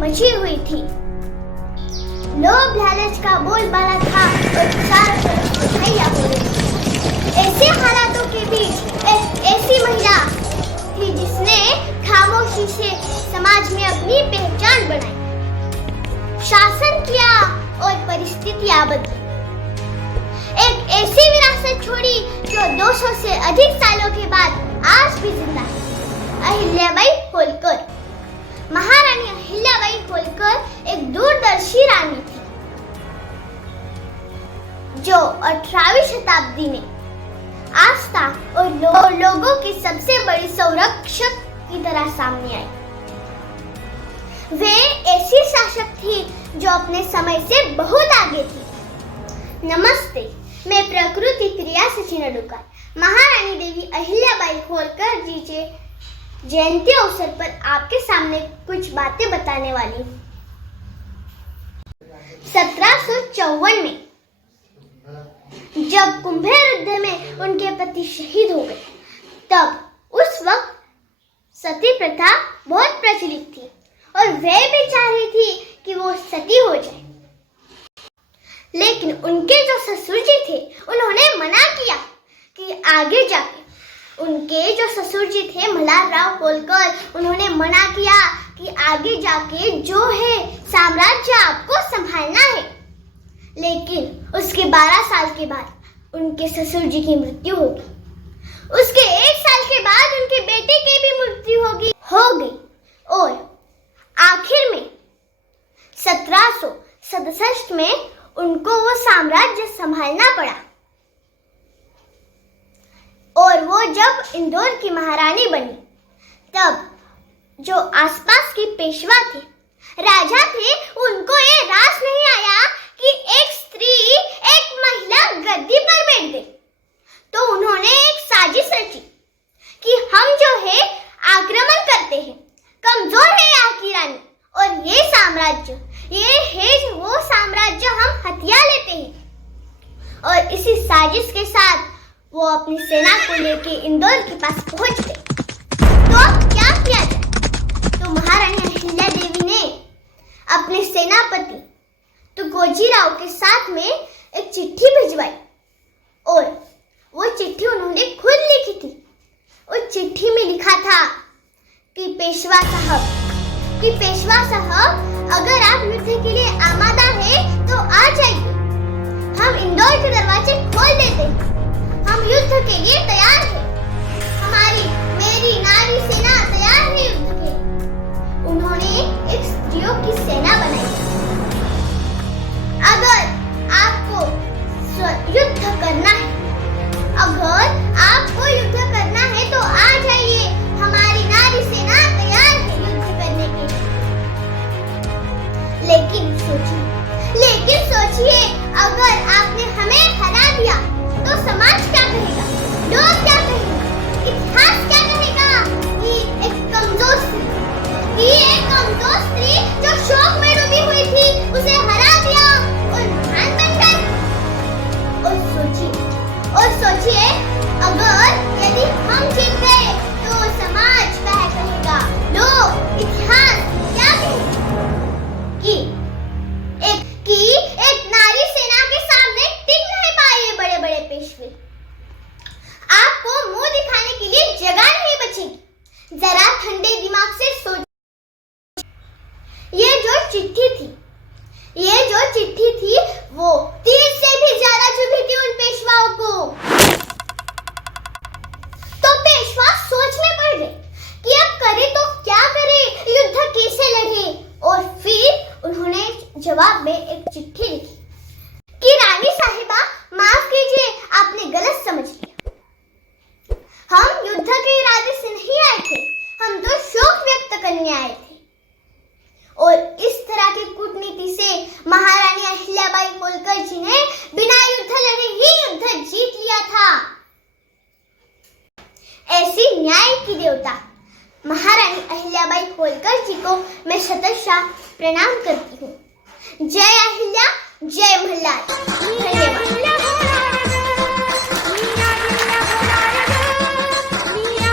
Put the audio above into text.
मची हुई थी। लोभ लालच का बोलबाला था और चारों तरफ बुराइयां हो रही थी। ऐसे हालातों के बीच एक ऐसी महिला थी जिसने खामोशी से समाज में अपनी पहचान बनाई, शासन किया और परिस्थितियां बदली। एक ऐसी विरासत छोड़ी जो 200 से अधिक सालों के बाद आज भी जिंदा है। अहिल्याबाई होलकर। महारानी अहिल्याबाई होलकर एक दूरदर्शी रानी थी जो 18वीं शताब्दी में आस्था और लोगों की सबसे बड़ी संरक्षक की तरह सामने आई। वे ऐसी शासक थी जो अपने समय से बहुत आगे थी। नमस्ते, मैं प्रकृति प्रिया सचिन अडुकर महारानी देवी अहिल्याबाई होलकर जी के जयंती अवसर पर आपके सामने कुछ बातें बताने वाली हूँ। 1754 में जब कुंभेर युद्ध में उनके पति शहीद हो गए, तब उस वक्त सती प्रथा बहुत प्रचलित थी और वे भी चाह रही थी कि वो सती हो जाए। लेकिन उनके जो ससुर जी थे उन्होंने मना किया कि आगे जाके उनके जो ससुर जी थे मल्हारराव होलकर, उन्होंने मना किया कि आगे जाके जो है साम्राज्य आपको संभालना है। लेकिन उसके 12 साल के बाद उनके ससुर जी की मृत्यु होगी। उसके 1 साल के बाद उनके बेटे की भी मृत्यु हो गई और आखिर में 1767 में उनको वो साम्राज्य संभालना पड़ा। और वो जब इंदौर की महारानी बनी, तब जो आसपास के पेशवा थे, राजा थे, उनको ये रास नहीं आया कि एक स्त्री, एक महिला गद्दी पर बैठ गई। तो उन्होंने एक साजिश रची कि हम जो है आक्रमण करते हैं, कमजोर है यहाँ की रानी, और ये साम्राज्य, ये है वो साम्राज्य, हम हथिया लेते हैं। और इसी साजिश के साथ वो अपनी सेना को लेके इंदौर के पास पहुंच गए। तो अब क्या किया जाए? तो महारानी अहिल्या देवी ने अपने सेनापति तुकोजीराव के साथ में एक चिट्ठी भिजवाई और वो चिट्ठी उन्होंने खुद लिखी थी। उस चिट्ठी में लिखा था कि पेशवा साहब, अगर आप युद्ध के लिए आमादा है तो आ जाइए, हम इंदौर के दरवाजे खोल देते हैं, हम युद्ध के लिए तैयार हैं, मेरी नारी सेना तैयार है युद्ध के। उन्होंने एक स्त्रियों की सेना बनाई। अगर आपको युद्ध करना है, तो आ जाइए, हमारी नारी सेना तैयार है युद्ध करने के लिए। लेकिन सोचिए, अगर आपने हमें हरा दिया तो समाज क्या कहेगा, लोग क्या कहेंगे, इतिहास क्या कहेगा कि एक कमजोर स्त्री जो शोक में डूबी हुई थी, उसे हरा दिया और महान बन गई। और सोचिए, अगर यदि हम जीत गए तो समाज क्या कहेगा, लोग, इतिहास क्या कहेगा कि एक नारी सेना के सामने टिक नहीं पाए ये बड़े-बड़े पेशवे। आपको मुंह दिखाने के लिए जगह नहीं बचेगी। जरा ठंडे दिमाग से सोचिए। ये जो चिट्ठी थी वो 30 से भी ज्यादा चुभी थी उन पेशवाओं को। तो पेशवा सोच में पड़ गए कि अब करे तो क्या करे, युद्ध कैसे लड़े। और फिर उन्होंने जवाब में एक चिट्ठी लिखी कि रानी साहिबा, माफ कीजिए, आपने गलत समझ लिया। हम युद्ध के इरादे से नहीं आए थे, हम तो शोक व्यक्त करने आए थे। और इस तरह की कूटनीति से महारानी अहिल्याबाई होलकर जी ने बिना युद्ध लड़े ही युद्ध जीत लिया था। ऐसी न्याय की देवता महारानी अहिल्याबाई होलकर जी को मैं शतशः प्रणाम करती हूँ। जय अहिल्या, जय मल्हार।